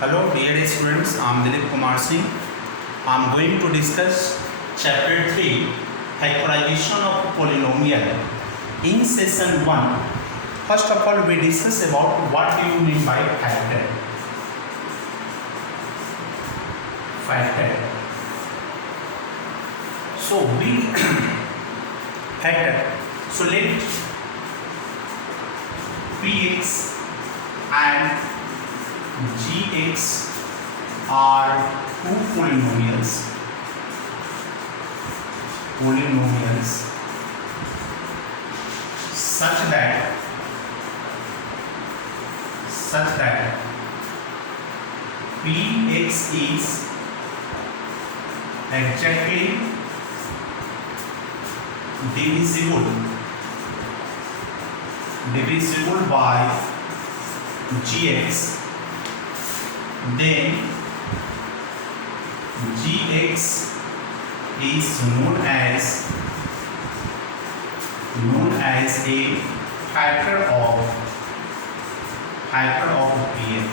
Hello dear students, I am Dilip Kumar Singh. I am going to discuss chapter 3, factorization of polynomial. In session 1, first of all we discuss about what do you mean by factor. Factor. So we factor. So let Px and Gx are two polynomials such that Px is exactly divisible by Gx, then Gx is known as a factor of Px.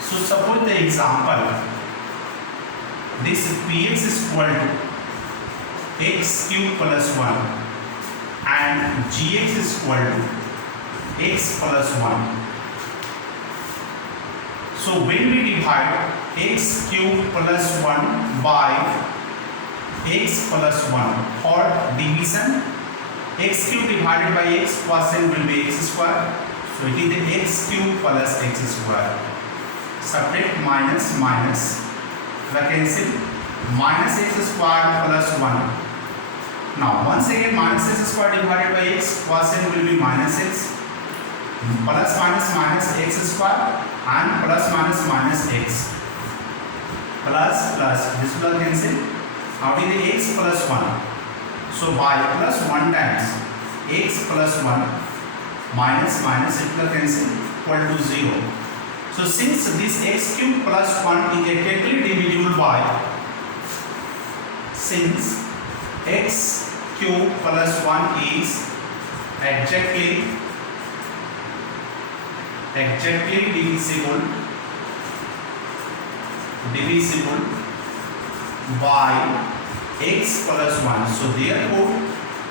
So suppose the example, this Px is equal to x cube plus 1 and Gx is equal to x plus 1. So when we divide x cube plus 1 by x plus 1 for division, x cube divided by x quotient will be x square. So it is the x cube plus x square. Subtract minus minus, cancel, minus x square plus 1. Now once again minus x square divided by x quotient will be minus x, plus minus minus x square and plus minus minus x, plus plus this will cancel. Out is the x plus 1. So by plus 1 times x plus 1 minus minus it will cancel, equal to 0. So since this x cube plus 1 is exactly divisible by, since x cube plus 1 is exactly divisible by x plus 1. So therefore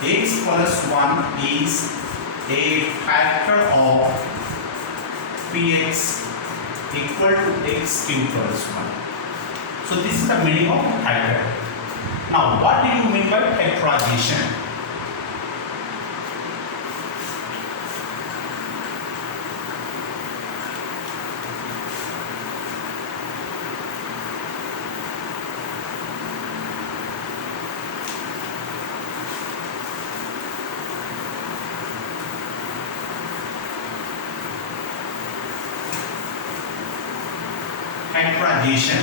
x plus 1 is a factor of Px equal to x cube plus 1. So this is the meaning of factor. Now what do you mean by factorization? Factorization.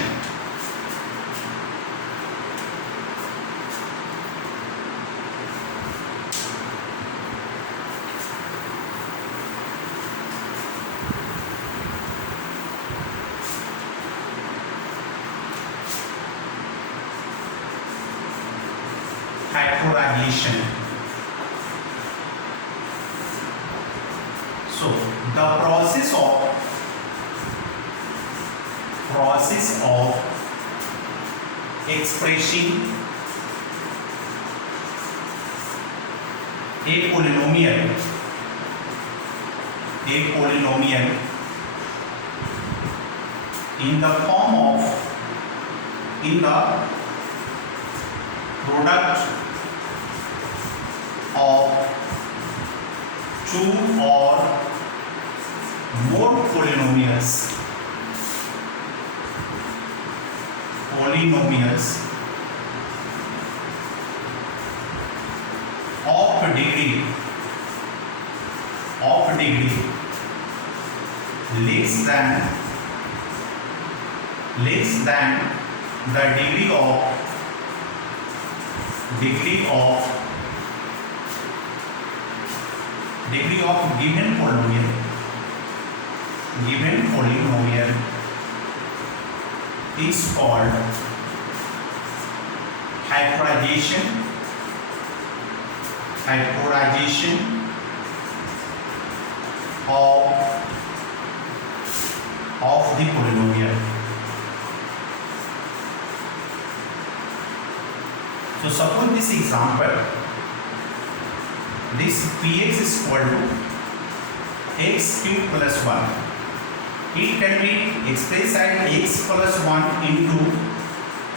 Factorization. So the process of expressing a polynomial in the form of product of two or more polynomials of degree less than the degree of given polynomial is called factorization of the polynomial. So suppose this example, this px is equal to x cube plus 1. It can be expressed as x plus 1 into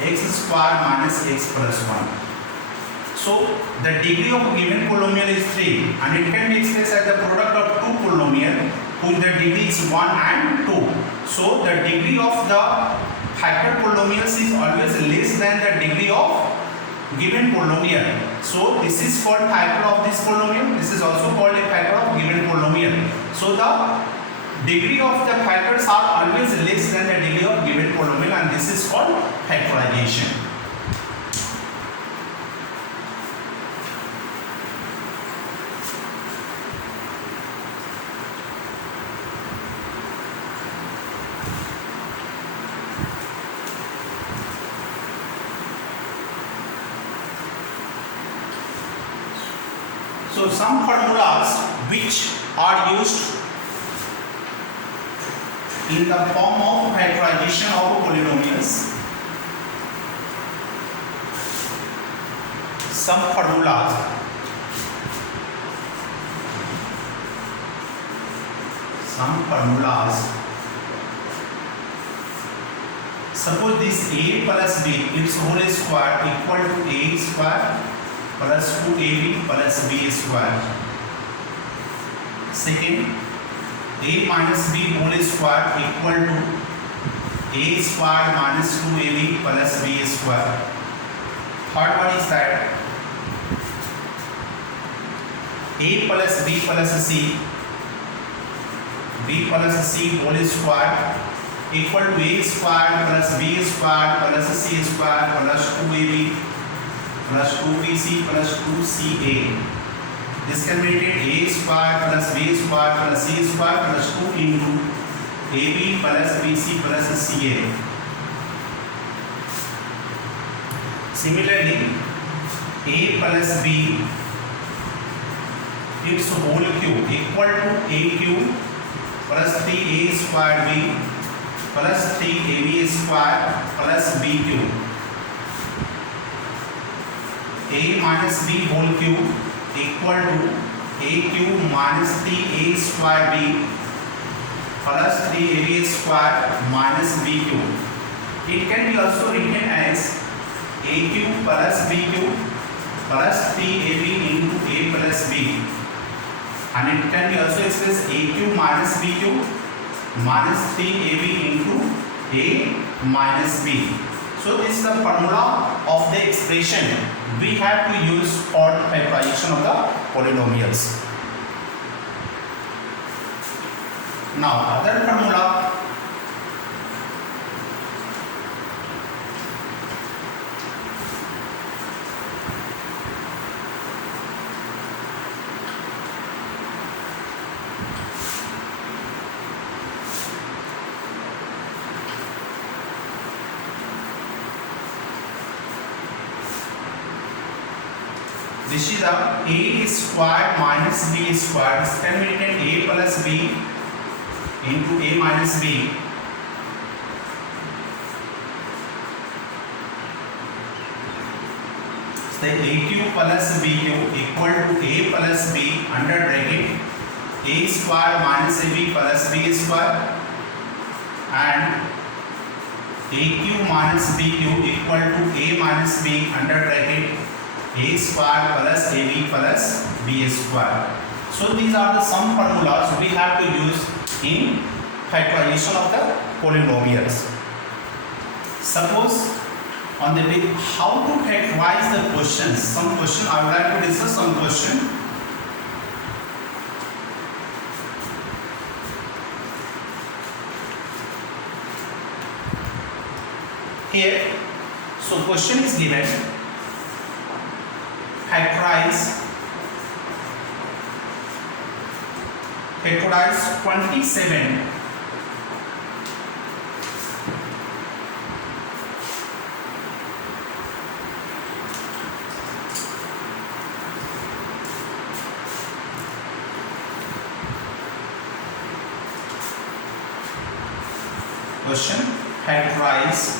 x square minus x plus 1. So the degree of a given polynomial is 3 and it can be expressed as the product of two polynomials whose the degree is 1 and 2. So the degree of the factor polynomials is always less than the degree of given polynomial. So this is called factor of this polynomial. This is also called a factor of given polynomial. So the degree of the factors are always less than the degree of given polynomial and this is called factorization. So some formulas which are used in the form of factorization of polynomials. Some formulas suppose this a plus b its whole square equal to a square plus 2ab plus b square. Second, a minus b whole square equal to a square minus 2ab plus b square. Third one is that a plus b plus c whole square equal to a square plus b square plus c square plus 2ab plus 2bc plus 2ca. This can be written a square plus b square plus c square plus 2 into ab plus bc plus ca. Similarly, a plus b its whole cube equal to a cube plus 3a square b plus 3ab square plus b cube. A minus b whole cube equal to a cube minus 3a square b plus 3ab square minus b cube. It can be also written as a cube plus b cube plus 3ab into a plus b, and it can be also expressed a cube minus b cube minus 3ab into a minus b. So this is the formula of the expression we have to use for the factorization of the polynomials. Now other formula, this is a square minus b square. This can be written a plus b into a minus b so a cube plus b cube equal to a plus b under bracket a square minus ab plus b square and a cube minus b cube equal to a minus b under bracket a square plus ab plus b square. So these are the some formulas we have to use in factorization of the polynomials. Suppose on the way how to factorize the questions. Some question I would like to discuss some question. Here, so question is given. Factorize 27 27 Question: factorize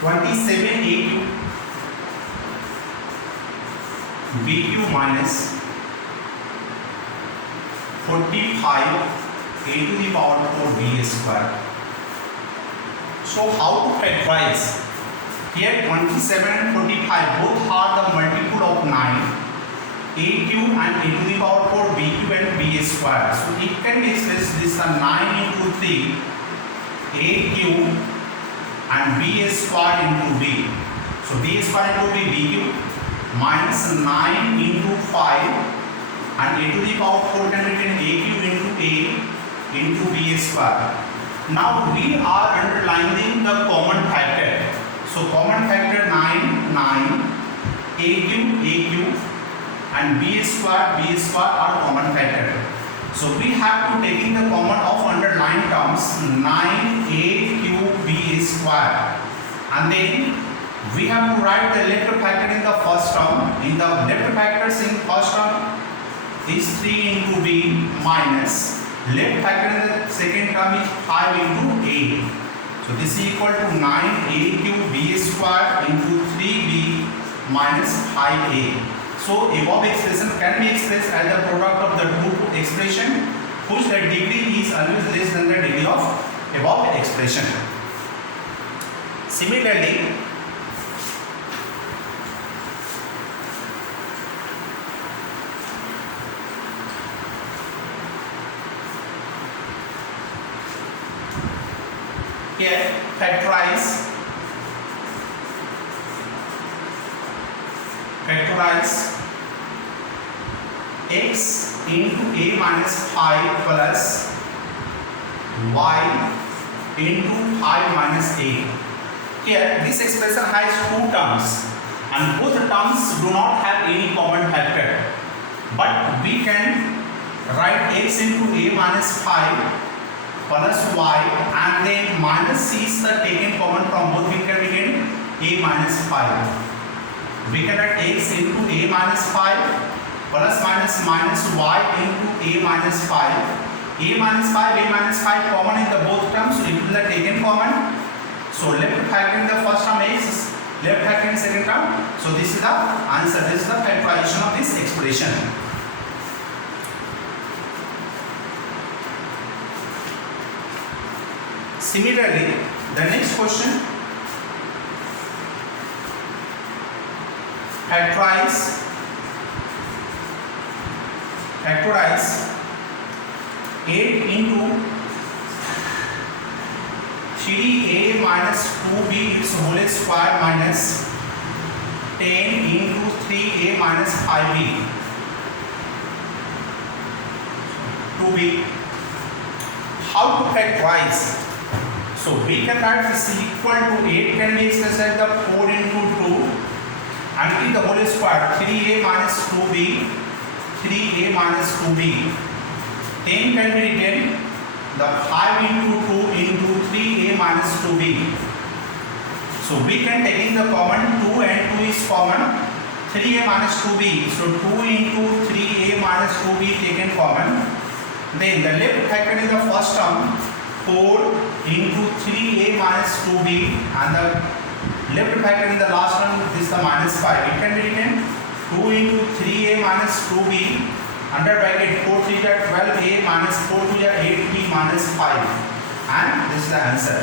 27 BQ minus 45 a to the power 4 b square. So how to factorize? Here 27 and 45 both are the multiple of 9, a cube and a to the power 4 b cube and b square. So it can be expressed this 9 into 3 a cube and b square into b. So b square into b cube minus 9 into 5 and a to the power 4 can be written a cube into a into b square. Now we are underlining the common factor. So common factor 9 a cube and b square are common factor. So we have to taking the common of underlying terms 9a cube b square, and then we have to write the left factor in the first term. In the left factors in first term is 3 into b minus left factor in the second term is 5 into a. So this is equal to 9a cube b square into 3b minus 5a. So above expression can be expressed as the product of the two expression whose the degree is always less than the degree of above expression. Similarly, here factorize x into a minus 5 plus y into 5 minus a. Here this expression has two terms and both terms do not have any common factor, but we can write x into a minus 5 plus y and then minus c is the taken common from both. We can begin a minus 5. We can write x into a minus 5 plus minus y into a minus 5. A minus 5 common in the both terms, so it will be taken common. So left factor in the first term x, left factor in second term. So this is the answer. This is the factorization of this expression. Similarly, the next question: factorize factorize 8 into 3a minus 2b its whole square minus 10 into 3a minus 5b 2b. How to factorize? So we can write this equal to 8 can be expressed as the 4 into 2 and in the whole square 3a minus 2b 3a minus 2b. 10 can be written the 5 into 2 into 3a minus 2b. So we can take in the common 2 and 2 is common 3a minus 2b. So 2 into 3a minus 2b taken common. Then the left factor in the first term 4 into 3a minus 2b and the left factor in the last one is the minus 5. It can be written 2 into 3a minus 2b under bracket 4 3 12a minus 4 2 8b minus 5, and this is the answer.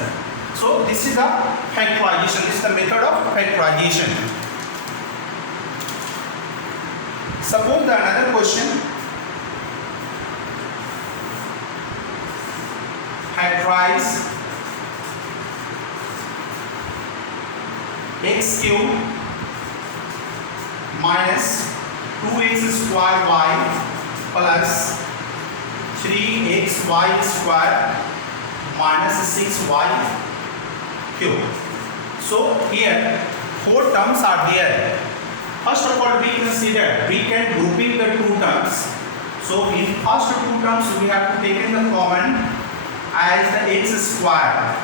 So this is the factorization. This is the method of factorization. Suppose the another question: factorize x cube minus 2x square y plus 3xy square minus 6y cube. So here four terms are there. First of all, we consider we can grouping the two terms. So in first two terms we have to take in the common as the x square.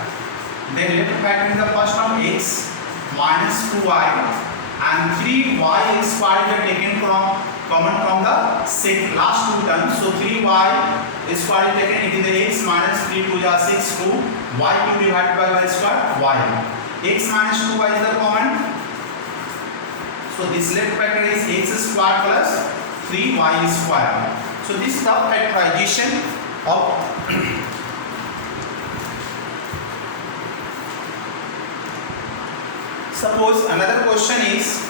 Then left factor in the first term x minus 2y and 3y square is taken from common from the last two terms. So 3y square is taken, it is the x minus 3 2 is 6 2 y cube divided by y square y. X minus 2y is the common. So this left factor is x square plus 3y square. So this is the factorization of suppose another question is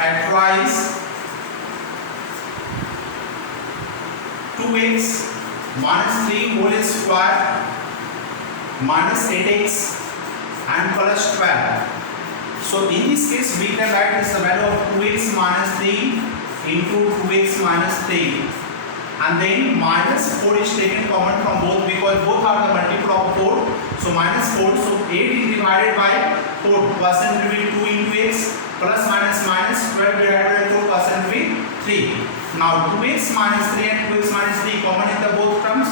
factorize 2x minus 3 whole square minus 8x and plus 12. So in this case we can write this the value of 2x minus 3 into 2x minus 3 and then minus 4 is taken common from both because both are the multiple of 4. So minus 4, so 8 is divided by 4, percent will be 2 into x plus minus minus 12 divided by 4, percent will be 3. Now 2x minus 3 and 2x minus 3 common in the both terms.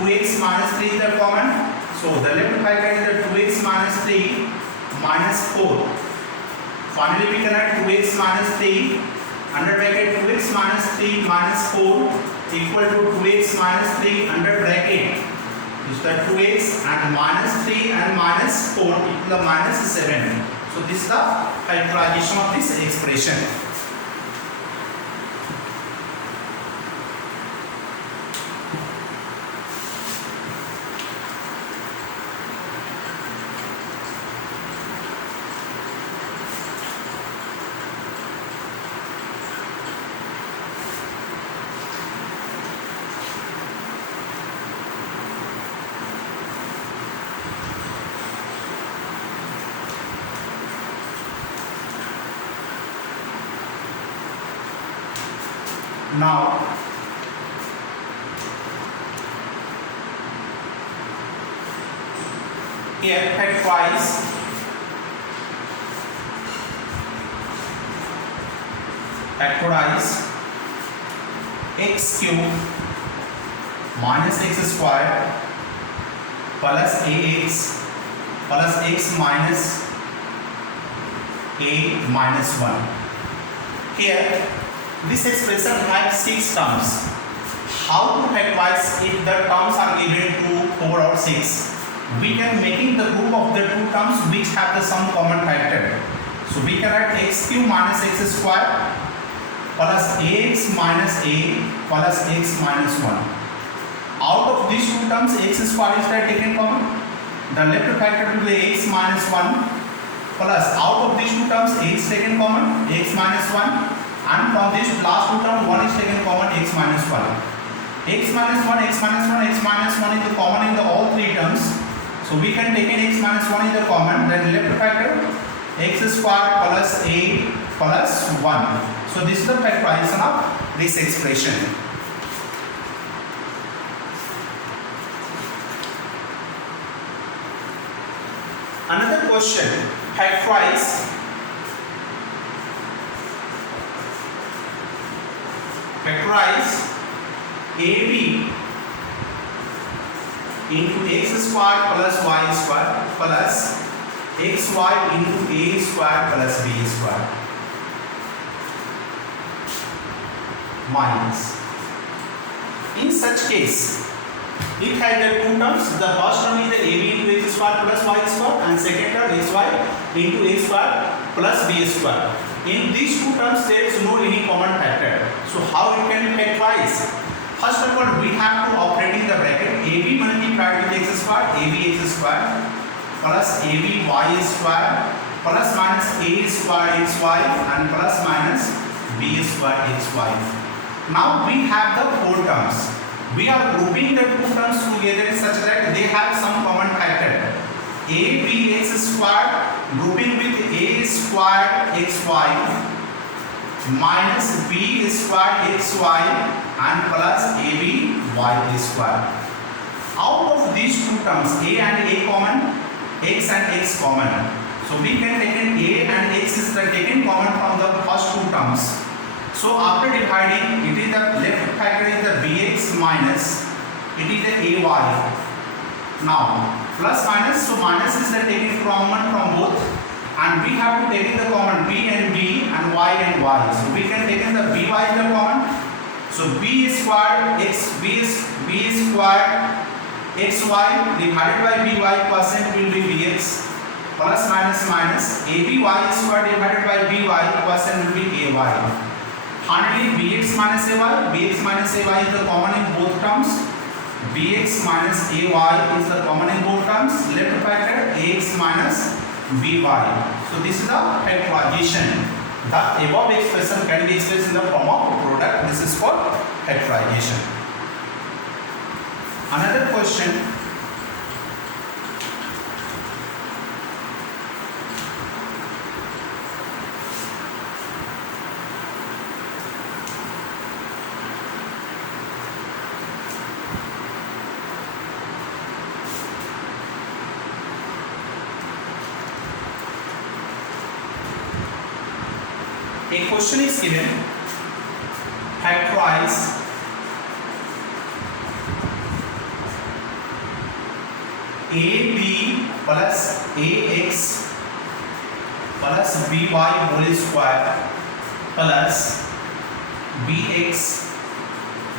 2x minus 3 is the common. So the left factor is the 2x minus 3 minus 4. Finally we can write 2x minus 3 under bracket 2x minus 3 minus 4 equal to 2x minus 3 under bracket is the 2x and minus 3 and minus 4 equal to minus 7. So this is the factorization of this expression. Now here factorize x cube minus x square plus ax plus x minus a minus 1. Here this expression has 6 terms. How to factorize if the terms are given to 4 or 6? We can making the group of the two terms which have the some common factor. So we can write x cube minus x square plus ax minus a plus x minus 1. Out of these two terms x square is taken common. The left factor will be x minus 1 plus out of these two terms x taken common x minus 1. And from this last two term 1 is taken common x minus 1. X minus 1, x minus 1, x minus 1 is the common in the all three terms. So we can take in x minus 1 is the common, then left factor x square plus a plus 1. So this is the factorization of this expression. Another question, factorize AB into x square plus y square plus xy into a square plus b square minus. In such case, it has the two terms. The first term is the ab into x square plus y square and second term xy into a square plus b square. In these two terms there is no any common factor. So how it can be factorized? First of all, we have to operate in the bracket ab multiplied with x square, ab x square plus ab y square plus minus a square xy and plus minus b square xy. Now we have the four terms. We are grouping the two terms together such that they have some common factor. ab x square grouping with a square xy minus b square xy and plus ab y square. Out of these two terms a and a common, x and x common. So we can take in a and x is the taken common from the first two terms. So after dividing, it is the left factor is the bx minus it is the ay. Now plus minus, so minus is the taken common from both. and we have to take in the common b and b and y. So we can take in the by in the common. So b squared squared xy divided by by percent will be bx plus minus aby squared divided by by percent will be ay. Finally bx minus ay is the common in both terms. Bx minus ay is the common in both terms. Left factor ax minus by. So this is the factorization. The above expression can be expressed in the form of product. This is called factorization. Another question. A question is given, factorize ab plus ax plus by whole square plus bx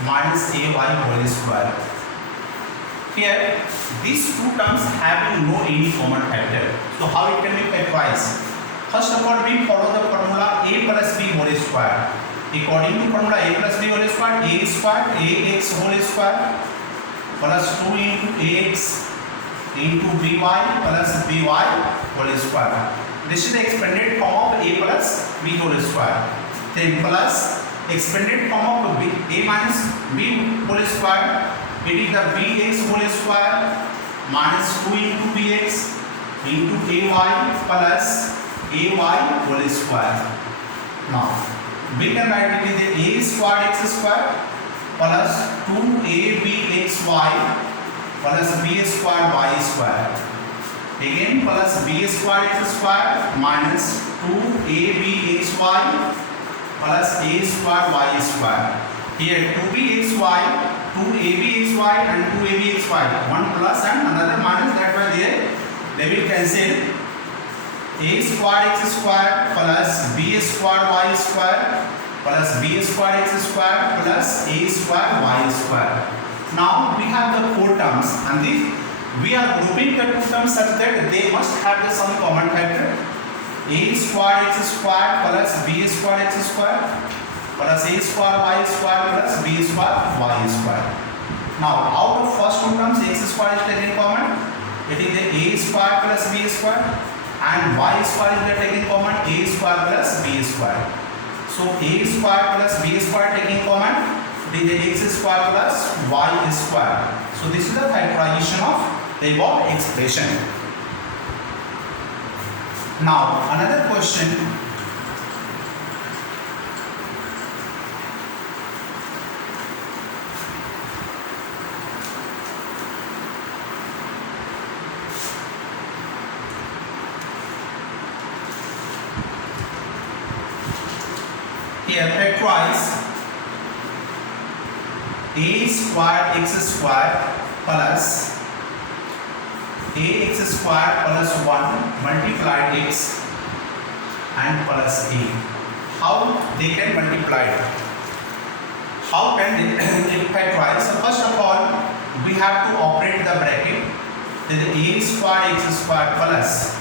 minus ay whole square. Here these two terms having no any common factor. So how it can be factorized? First of all, we follow the formula a plus b whole square. According to formula a plus b whole square, a square ax whole square plus 2 into ax into by plus by whole square. This is the expanded form of a plus b whole square. Then plus expanded form of a minus b whole square. It is the bx whole square minus 2 into bx into ay plus ay whole square. Now we can write it is a squared x square plus 2abxy plus b squared y square. Again plus b squared x square minus 2abxy plus a squared y square. Here 2bxy, 2abxy and 2abxy, one plus and another minus, that way they will cancel. A squared x square plus b squared y square plus b squared x square plus a squared y square. Now we have the four terms, and this we are grouping the two terms such that they must have the some common factor. A squared x square plus b squared x square plus a squared y square plus b squared y square. Now out of first two terms x square is taken common. It is the a square plus b square, and y square is taking common, a square plus b square. So a square plus b square taking common, it is the x square plus y square. So this is the factorization of the above expression. Now another question. Here factorize a squared x square plus ax square plus 1 multiplied x and plus a. How they can multiply it? How can they factorize? So first of all, we have to operate the bracket. Then a square x square plus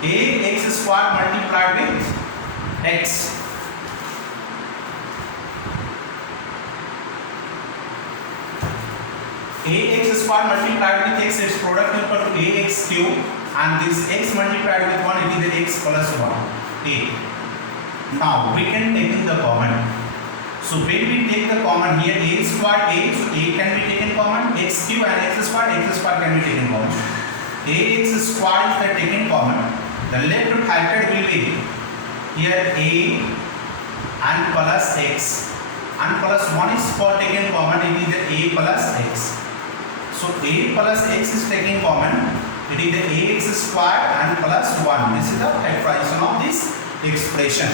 ax square multiplied with x. Ax square multiplied with x, its product equal to ax cube, and this x multiplied with 1, it is the x plus 1, a. Now we can take in the common. So when we take the common here, a square a, so a can be taken common, x cube and x square can be taken common. Ax square is the taken common. The left factor will be here a and plus x, and plus 1 is for taken common, it is the a plus x. So a plus x is taken common, it is the ax square and plus 1. This is the factorization of this expression.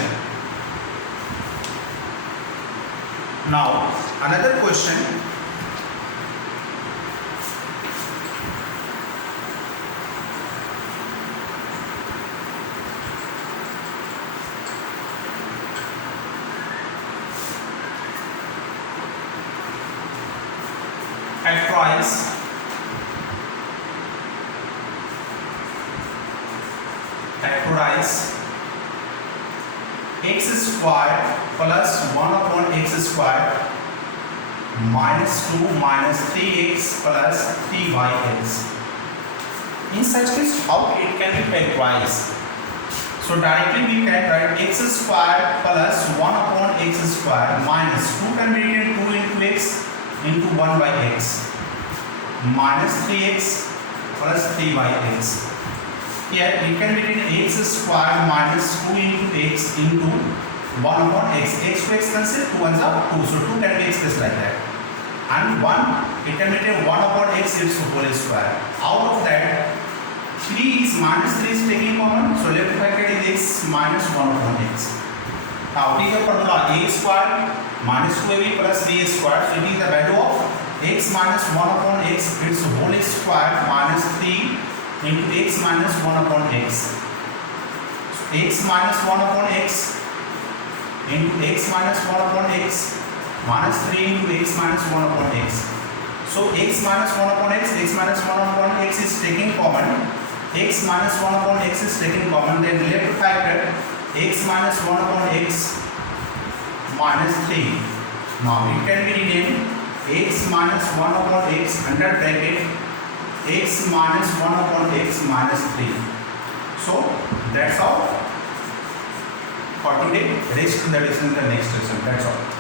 Now another question. factorize x square plus 1 upon x square minus 2 minus 3x plus 3yx. In such case, how it can be factorized? So directly we can write x square plus 1 upon x square minus 2 can be written 2 into x into 1 by x minus 3x plus 3yx. Here we can write x square minus 2 into x into 1 upon x. X to x cancel, 2 ones are 2. So 2 can be expressed like that. And 1, it can be written 1 upon x is whole square. Out of that, 3 is minus 3 is taking common. So left bracket is x minus 1 upon x. Now take the formula a square minus 2ab plus b square. So it is the value of x minus 1 upon x its whole square minus 3 into x minus 1 upon x. So x minus 1 upon x into x minus 1 upon x minus 3 into x minus 1 upon x. So x minus 1 upon x minus 1 upon x is taking common. X minus 1 upon x is taking common. Then left factor x minus 1 upon x minus 3. Now it can be renamed x minus 1 upon x under bracket x minus 1 upon x minus 3. So that's all for today. Rest in the lesson in the next lesson. That's all.